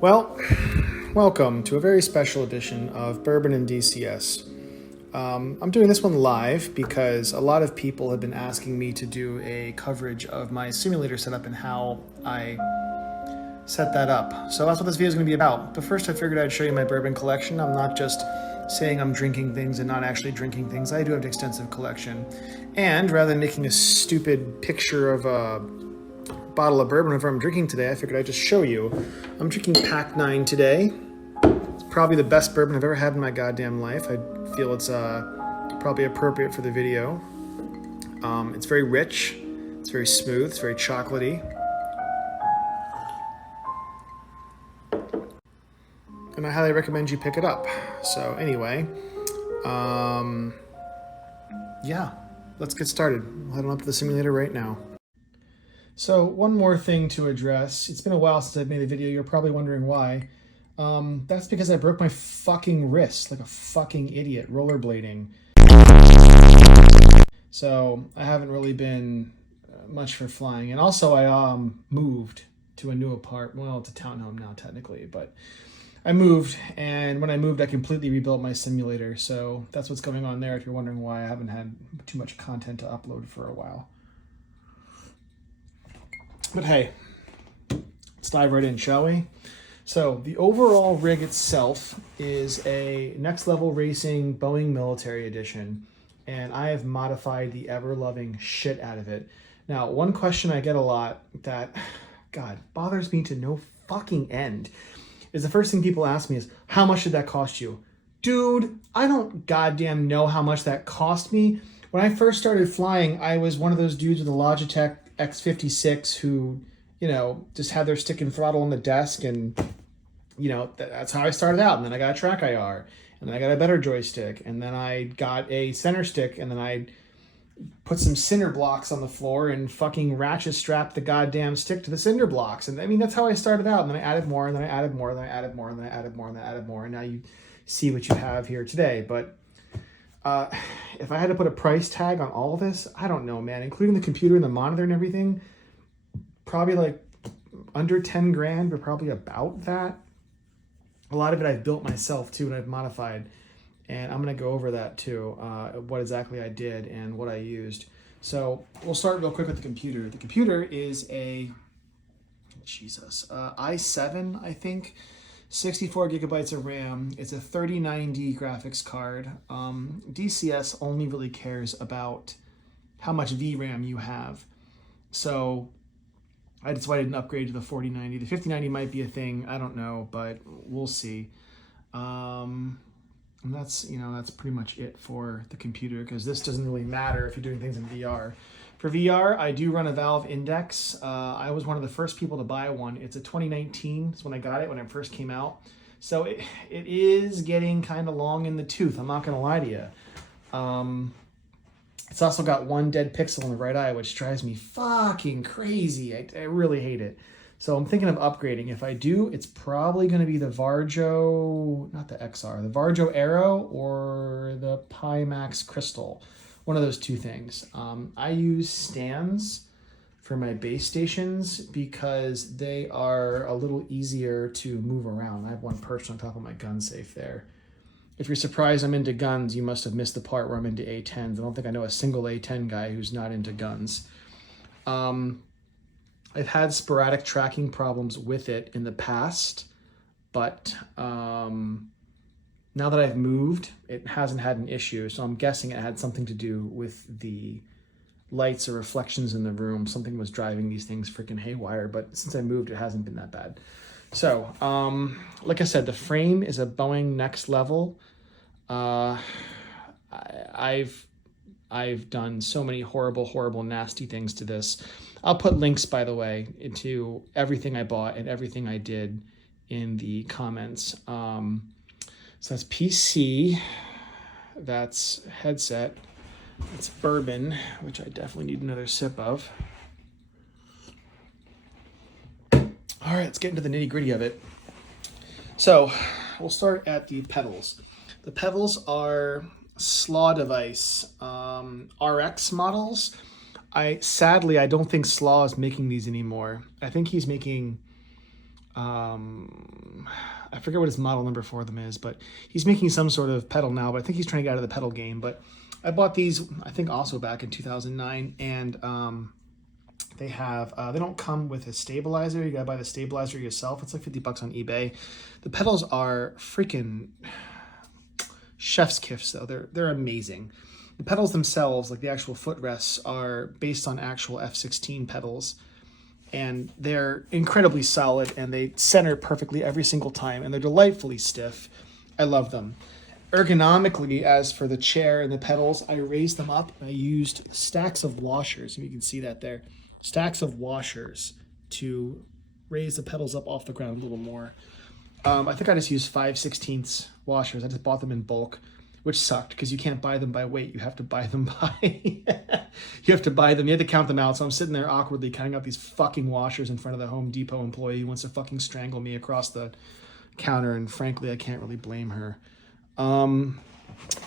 Well, welcome to a very special edition of Bourbon and DCS. I'm doing this one live because a lot of people have been asking me to do a coverage of my simulator setup and how I set that up. So that's what this video is going to be about. But first I figured I'd show you my bourbon collection. I'm not just saying I'm drinking things and not actually drinking things. I do have an extensive collection. And rather than making a stupid picture of a bottle of bourbon whenever I'm drinking today, I figured I'd just show you. I'm drinking Pack 9 today. It's probably the best bourbon I've ever had in my goddamn life. I feel it's probably appropriate for the video. It's very rich, it's very smooth, it's very chocolatey. And I highly recommend you pick it up. So anyway, yeah, let's get started. We'll head on up to the simulator right now. So one more thing to address. It's been a while since I've made a video. You're probably wondering why. That's because I broke my fucking wrist like a fucking idiot rollerblading. So I haven't really been much for flying. And also I moved to a new apartment. Well, it's a townhome now technically, but I moved, and when I moved I completely rebuilt my simulator. So that's what's going on there if you're wondering why I haven't had too much content to upload for a while. But hey, let's dive right in, shall we? So the overall rig itself is a Next Level Racing Boeing Military Edition, and I have modified the ever-loving shit out of it. Now, one question I get a lot that, God, bothers me to no fucking end is the first thing people ask me is, how much did that cost you? Dude, I don't goddamn know how much that cost me. When I first started flying, I was one of those dudes with a Logitech X56 who, you know, just had their stick and throttle on the desk, and, you know, that's how I started out. And then I got a track IR, and then I got a better joystick, and then I got a center stick, and then I put some cinder blocks on the floor and fucking ratchet strapped the goddamn stick to the cinder blocks. And I mean, that's how I started out. And then I added more, and then I added more, and then I added more, and then I added more, and then I added more, and now you see what you have here today. But if I had to put a price tag on all of this, I don't know, man, including the computer and the monitor and everything, probably like under 10 grand, but probably about that. A lot of it I've built myself too, and I've modified, and I'm going to go over that too, what exactly I did and what I used. So we'll start real quick with the computer. The computer is a, i7, I think. 64 gigabytes of RAM. It's a 3090 graphics card. DCS only really cares about how much VRAM you have. So that's why I didn't upgrade to the 4090. The 5090 might be a thing. I don't know, but we'll see. And that's, you know, that's pretty much it for the computer, because this doesn't really matter if you're doing things in VR. For VR, I do run a Valve Index. I was one of the first people to buy one. It's a 2019. It's when I got it, when it first came out. So it is getting kind of long in the tooth. I'm not going to lie to you. It's also got one dead pixel in the right eye, which drives me fucking crazy. I really hate it. So I'm thinking of upgrading. If I do, it's probably going to be the Varjo, not the XR, the Varjo Aero or the Pimax Crystal. One of those two things. I use stands for my base stations because they are a little easier to move around. I have one perched on top of my gun safe there. If you're surprised I'm into guns, you must have missed the part where I'm into A10s. I don't think I know a single A10 guy who's not into guns. I've had sporadic tracking problems with it in the past, but now that I've moved, it hasn't had an issue. So I'm guessing it had something to do with the lights or reflections in the room. Something was driving these things freaking haywire, but since I moved, it hasn't been that bad. So, like I said, the frame is a Boeing Next Level. I've done so many horrible, nasty things to this. I'll put links, by the way, into everything I bought and everything I did in the comments. So that's PC, that's headset, that's bourbon, which I definitely need another sip of. All right, let's get into the nitty-gritty of it. So we'll start at the pedals. The pedals are Slaw Device RX models. Sadly, I don't think Slaw is making these anymore. I think he's making I forget what his model number for them is, but he's making some sort of pedal now, but I think he's trying to get out of the pedal game. But I bought these, I think also back in 2009, and they have, they don't come with a stabilizer. You gotta buy the stabilizer yourself. It's like 50 bucks on eBay. The pedals are freaking chef's kiss though. They're amazing. The pedals themselves, like the actual footrests, are based on actual F16 pedals, and they're incredibly solid, and they center perfectly every single time, and they're delightfully stiff. I love them. Ergonomically, as for the chair and the pedals, I raised them up. I used stacks of washers, and you can see that there. Stacks of washers to raise the pedals up off the ground a little more. I think I just used 5/16 washers. I just bought them in bulk, which sucked because you can't buy them by weight. You have to buy them by, you have to count them out. So I'm sitting there awkwardly counting out these fucking washers in front of the Home Depot employee who wants to fucking strangle me across the counter. And frankly, I can't really blame her. The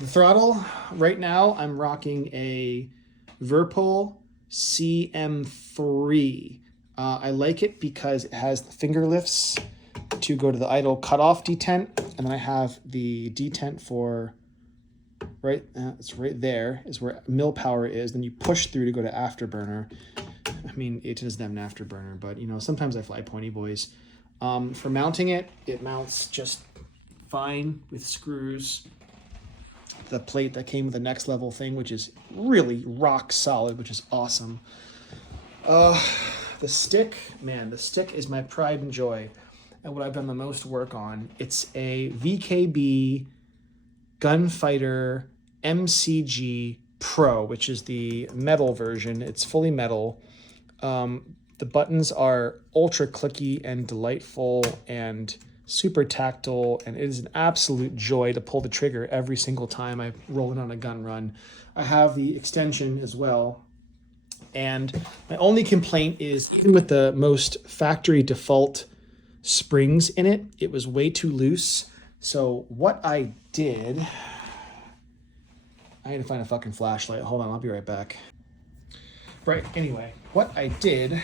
throttle, right now I'm rocking a Whirlpool CM3. I like it because it has the finger lifts to go to the idle cutoff detent, and then I have the detent for it's right there is where mill power is. Then you push through to go to afterburner. I mean, it doesn't have an afterburner, but you know, sometimes I fly pointy boys. For mounting it, it mounts just fine with screws. The plate that came with the next level thing, which is really rock solid, which is awesome. The stick, man, the stick is my pride and joy and what I've done the most work on. It's a VKB Gunfighter MCG Pro, which is the metal version. It's fully metal. The buttons are ultra clicky and delightful and super tactile, and it is an absolute joy to pull the trigger every single time I roll it on a gun run. I have the extension as well, and my only complaint is even with the most factory default springs in it, it was way too loose. So what I did, I had to find a fucking flashlight. Hold on, I'll be right back. Right, anyway, what I did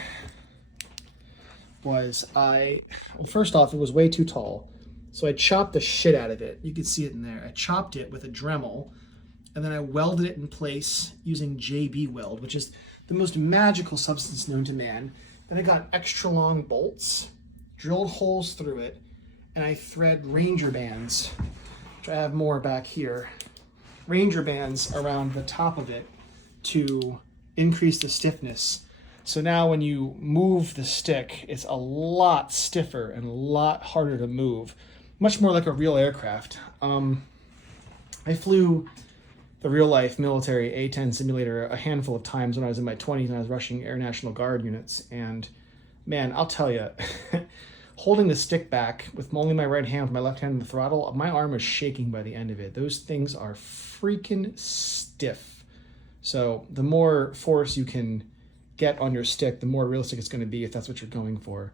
was well, first off, it was way too tall. So I chopped the shit out of it. You can see it in there. I chopped it with a Dremel, and then I welded it in place using JB Weld, which is the most magical substance known to man. Then I got extra long bolts, drilled holes through it, and I thread Ranger bands, which I have more back here. Ranger bands around the top of it to increase the stiffness. So now when you move the stick, it's a lot stiffer and a lot harder to move. Much more like a real aircraft. I flew the real life military A-10 simulator a handful of times when I was in my 20s and I was rushing Air National Guard units. And man, I'll tell you, holding the stick back with only my right hand with my left hand on the throttle, my arm was shaking by the end of it. Those things are freaking stiff. So the more force you can get on your stick, the more realistic it's going to be if that's what you're going for.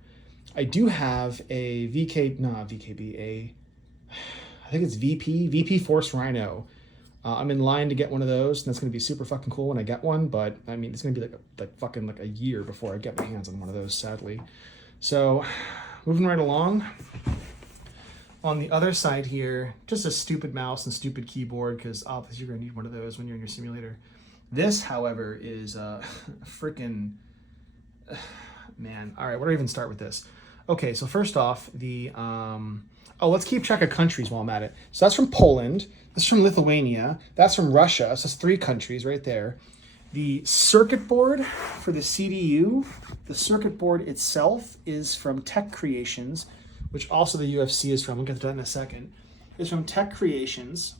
I do have a VP Force Rhino. I'm in line to get one of those, and that's going to be super fucking cool when I get one, but I mean, it's going to be like a year before I get my hands on one of those, sadly. So moving right along. On the other side here, just a stupid mouse and stupid keyboard, because obviously you're going to need one of those when you're in your simulator. This, however, is freaking, man. All right, where do I even start with this? Okay, so first off, let's keep track of countries while I'm at it. So that's from Poland, that's from Lithuania, that's from Russia, so that's 3 countries right there. The circuit board for the CDU, the circuit board itself is from Tech Creations, which also the UFC is from. We'll get to that in a second. It's from Tech Creations,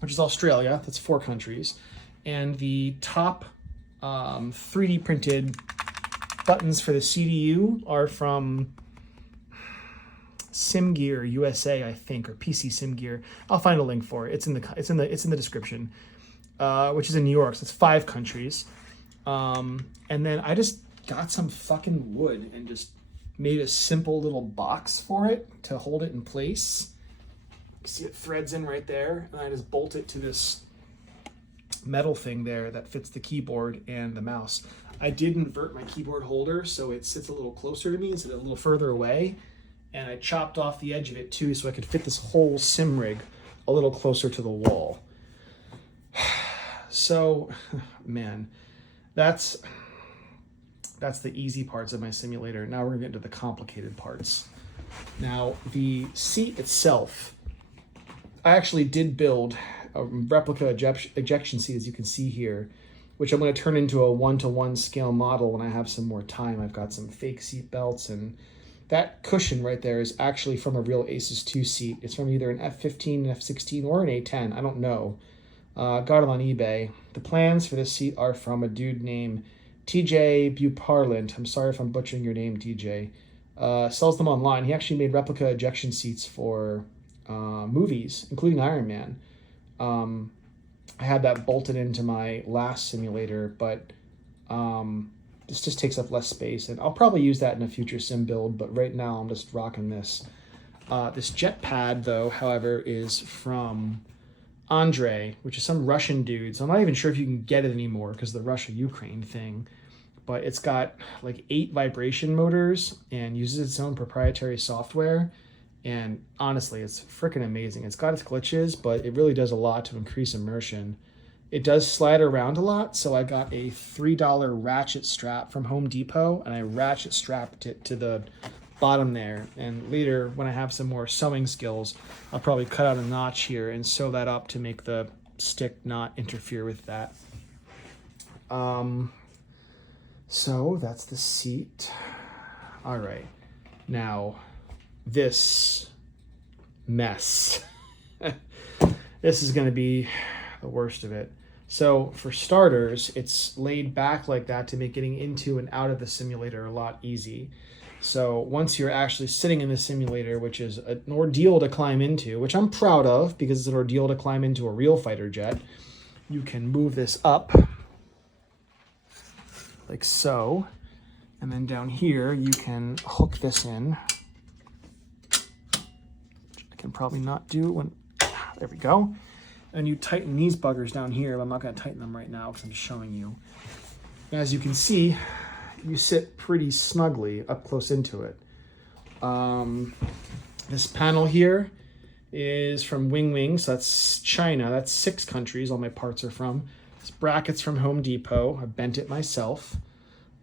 which is Australia. That's 4 countries. And the top 3D printed buttons for the CDU are from SimGear USA, I think, or PC SimGear. I'll find a link for it. It's in the description, which is in New York. So it's 5 countries. And then I just got some fucking wood and just made a simple little box for it to hold it in place. You see it threads in right there, and I just bolt it to this metal thing there that fits the keyboard and the mouse. I did invert my keyboard holder so it sits a little closer to me instead of a little further away, and I chopped off the edge of it too so I could fit this whole sim rig a little closer to the wall. So, man, that's the easy parts of my simulator. Now we're gonna get into the complicated parts. Now, the seat itself, I actually did build a replica ejection seat, as you can see here, which I'm going to turn into a 1-to-1 scale model when I have some more time. I've got some fake seat belts, and that cushion right there is actually from a real Aces 2 seat. It's from either an F15, an F16, or an A10. I don't know. Got it on eBay. The plans for this seat are from a dude named TJ Buparland. I'm sorry if I'm butchering your name, TJ. Sells them online. He actually made replica ejection seats for movies, including Iron Man. I had that bolted into my last simulator, but this just takes up less space, and I'll probably use that in a future sim build, but right now I'm just rocking this. This jet pad, though, however, is from Andre, which is some Russian dude, so I'm not even sure if you can get it anymore because of the Russia-Ukraine thing, but it's got like 8 vibration motors and uses its own proprietary software. And honestly, it's freaking amazing. It's got its glitches, but it really does a lot to increase immersion. It does slide around a lot, so I got a $3 ratchet strap from Home Depot, and I ratchet strapped it to the bottom there. And later, when I have some more sewing skills, I'll probably cut out a notch here and sew that up to make the stick not interfere with that. So that's the seat. All right, now this mess. This is going to be the worst of it. So for starters, it's laid back like that to make getting into and out of the simulator a lot easy. So once you're actually sitting in the simulator, which is an ordeal to climb into, which I'm proud of because it's an ordeal to climb into a real fighter jet, you can move this up like so, and then down here you can hook this in. Can probably not do when, there we go. And you tighten these buggers down here, but I'm not going to tighten them right now because I'm just showing you. As you can see, you sit pretty snugly up close into it. This panel here is from Wing, so that's China. That's 6 countries all my parts are from. This bracket's from Home Depot. I bent it myself.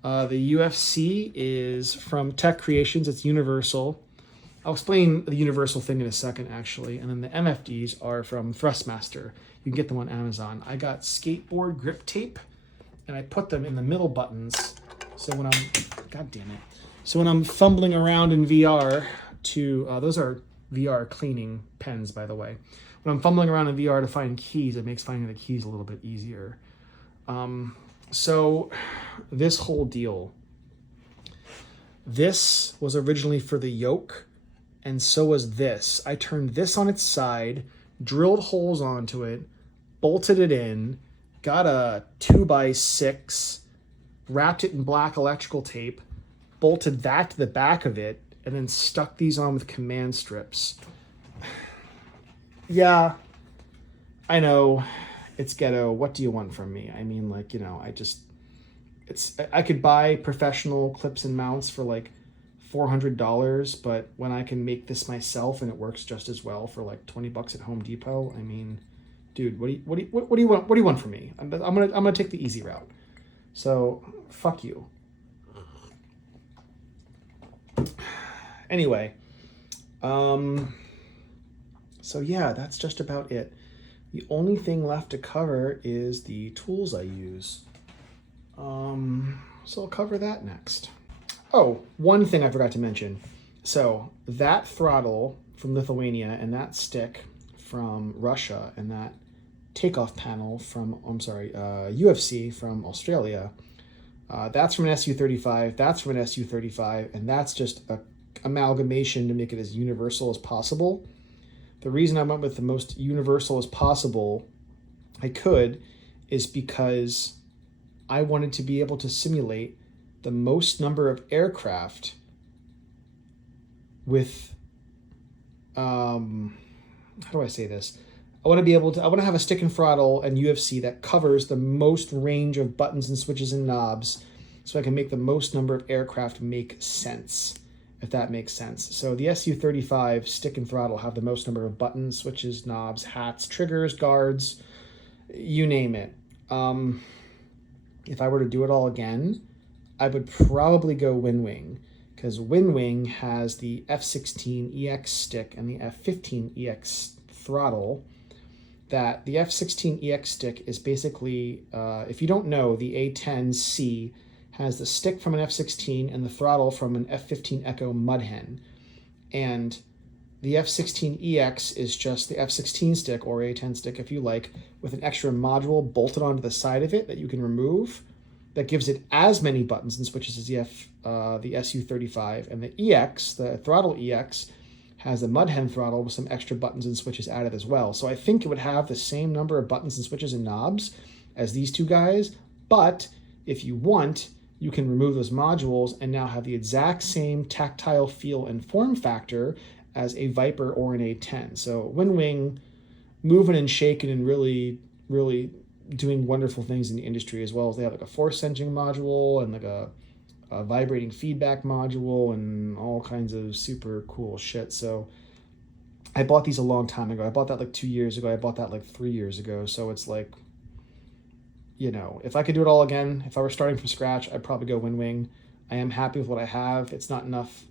The UFC is from Tech Creations. It's universal. I'll explain the universal thing in a second, actually. And then the MFDs are from Thrustmaster. You can get them on Amazon. I got skateboard grip tape, and I put them in the middle buttons. So when I'm, God damn it. So when I'm fumbling around in VR to, those are VR cleaning pens, by the way. When I'm fumbling around in VR to find keys, it makes finding the keys a little bit easier. So this whole deal, this was originally for the yoke, and so was this. I turned this on its side, drilled holes onto it, bolted it in, got a 2x6, wrapped it in black electrical tape, bolted that to the back of it, and then stuck these on with command strips. Yeah, I know, it's ghetto. What do you want from me? I mean, like, you know, I could buy professional clips and mounts for like $400, but when I can make this myself and it works just as well for like $20 at Home Depot, I mean, dude, what do you want from me? I'm gonna take the easy route. So fuck you. Anyway, so yeah, that's just about it. The only thing left to cover is the tools I use. So I'll cover that next. Oh, one thing I forgot to mention. So that throttle from Lithuania and that stick from Russia and that takeoff panel from, UFC from Australia, that's from an SU-35, that's from an SU-35, and that's just a amalgamation to make it as universal as possible. The reason I went with the most universal as possible I could is because I wanted to be able to simulate the most number of aircraft with, how do I say this? I want to have a stick and throttle and UFC that covers the most range of buttons and switches and knobs so I can make the most number of aircraft make sense. if that makes sense. So the SU-35 stick and throttle have the most number of buttons, switches, knobs, hats, triggers, guards, you name it. If I were to do it all again, I would probably go WinWing, because WinWing has the F16EX stick and the F15EX throttle. That the F16EX stick is basically, if you don't know, the A10C has the stick from an F16 and the throttle from an F15 Echo Mudhen. And the F16EX is just the F16 stick, or A10 stick if you like, with an extra module bolted onto the side of it that you can remove, that gives it as many buttons and switches as the SU-35. And the EX, the Throttle EX, has the Mudhen throttle with some extra buttons and switches added as well. So I think it would have the same number of buttons and switches and knobs as these two guys, but if you want, you can remove those modules and now have the exact same tactile feel and form factor as a Viper or an A10. So WinWing moving and shaking and really, really doing wonderful things in the industry, as well as they have like a force sensing module and like a vibrating feedback module and all kinds of super cool shit. So I bought these a long time ago. I bought that like 2 years ago. I bought that like 3 years ago. So it's like, you know, if I could do it all again, if I were starting from scratch, I'd probably go WinWing. I am happy with what I have. It's not enough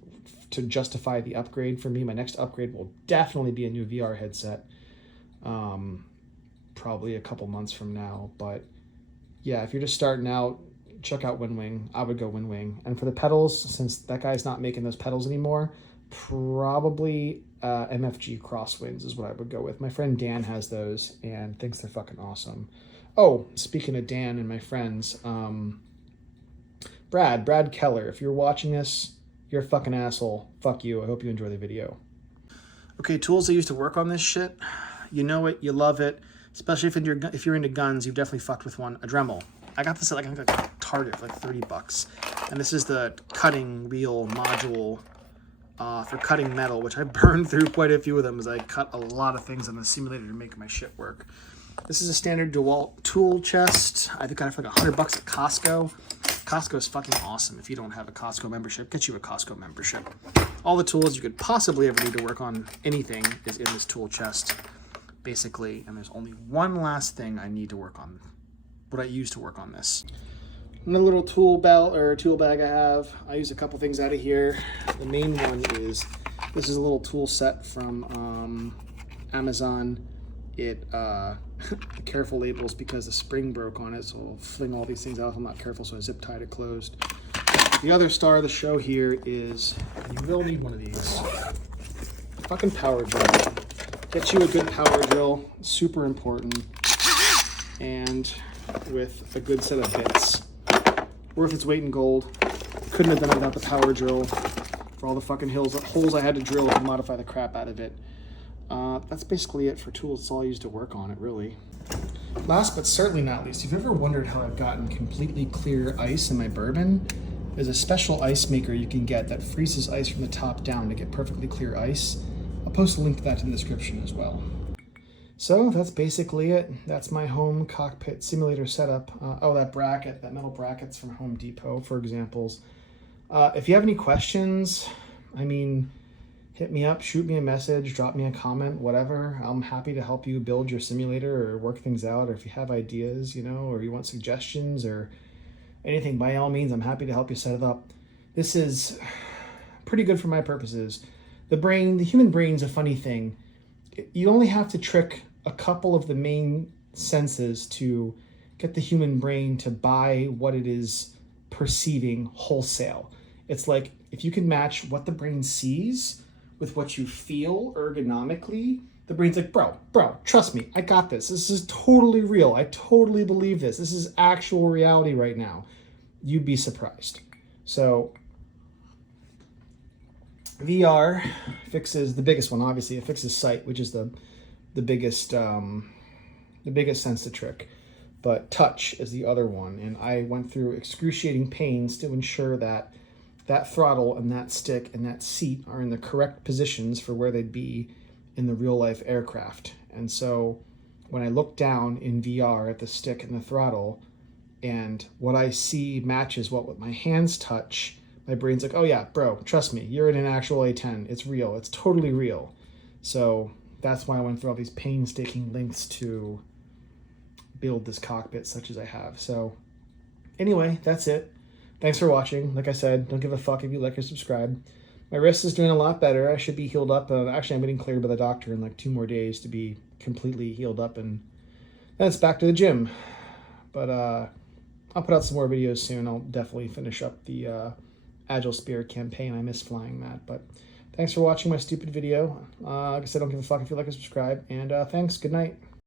to justify the upgrade for me. My next upgrade will definitely be a new VR headset, probably a couple months from now. But yeah, if you're just starting out, check out WinWing. I would go WinWing. And for the pedals, since that guy's not making those pedals anymore, probably MFG Crosswinds is what I would go with. My friend Dan has those and thinks they're fucking awesome. Oh, speaking of Dan and my friends, Brad Keller, if you're watching this, you're a fucking asshole. Fuck you. I hope you enjoy the video. Okay, tools I use to work on this shit. You know it, you love it. Especially if you're into guns, you've definitely fucked with one. A Dremel. I got this at like Target for like $30. And this is the cutting wheel module for cutting metal, which I burned through quite a few of them as I cut a lot of things on the simulator to make my shit work. This is a standard DeWalt tool chest. I think I got it for like $100 at Costco. Costco is fucking awesome. If you don't have a Costco membership, get you a Costco membership. All the tools you could possibly ever need to work on anything is in this tool chest, basically. And there's only one last thing I need to work on, what I use to work on this. Another little tool belt or tool bag I have. I use a couple things out of here. The main one is, this is a little tool set from Amazon. It careful labels because the spring broke on it, so I'll fling all these things out if I'm not careful, so I zip tied it closed. The other star of the show here is, you will need one of these. Fucking power drill. Get you a good power drill, super important, and with a good set of bits. Worth its weight in gold. Couldn't have done it without the power drill for all the fucking holes I had to drill to modify the crap out of it. That's basically it for tools. It's all I use to work on it, really. Last but certainly not least, if you've ever wondered how I've gotten completely clear ice in my bourbon, there's a special ice maker you can get that freezes ice from the top down to get perfectly clear ice. I'll post a link to that in the description as well. So that's basically it. That's my home cockpit simulator setup. Oh, that bracket, that metal bracket's from Home Depot, for examples. If you have any questions, I mean, hit me up, shoot me a message, drop me a comment, whatever. I'm happy to help you build your simulator or work things out, or if you have ideas, you know, or you want suggestions or anything, by all means, I'm happy to help you set it up. This is pretty good for my purposes. The human brain's a funny thing. You only have to trick a couple of the main senses to get the human brain to buy what it is perceiving wholesale. It's like, if you can match what the brain sees with what you feel ergonomically, the brain's like, bro, trust me, I got this. This is totally real. I totally believe this. This is actual reality right now. You'd be surprised. So VR fixes the biggest one, obviously. It fixes sight, which is the biggest sense to trick. But touch is the other one. And I went through excruciating pains to ensure that that throttle and that stick and that seat are in the correct positions for where they'd be in the real life aircraft. And so when I look down in VR at the stick and the throttle, and what I see matches what my hands touch, my brain's like, oh yeah, bro, trust me, you're in an actual A10. It's real. It's totally real. So that's why I went through all these painstaking lengths to build this cockpit such as I have. So anyway, that's it. Thanks for watching. Like I said, don't give a fuck if you like or subscribe. My wrist is doing a lot better. I should be healed up. Actually, I'm getting cleared by the doctor in like 2 more days to be completely healed up, and then it's back to the gym. But I'll put out some more videos soon. I'll definitely finish up the Agile Spirit campaign. I miss flying that. But thanks for watching my stupid video. Like I said, don't give a fuck if you like or subscribe. And thanks. Good night.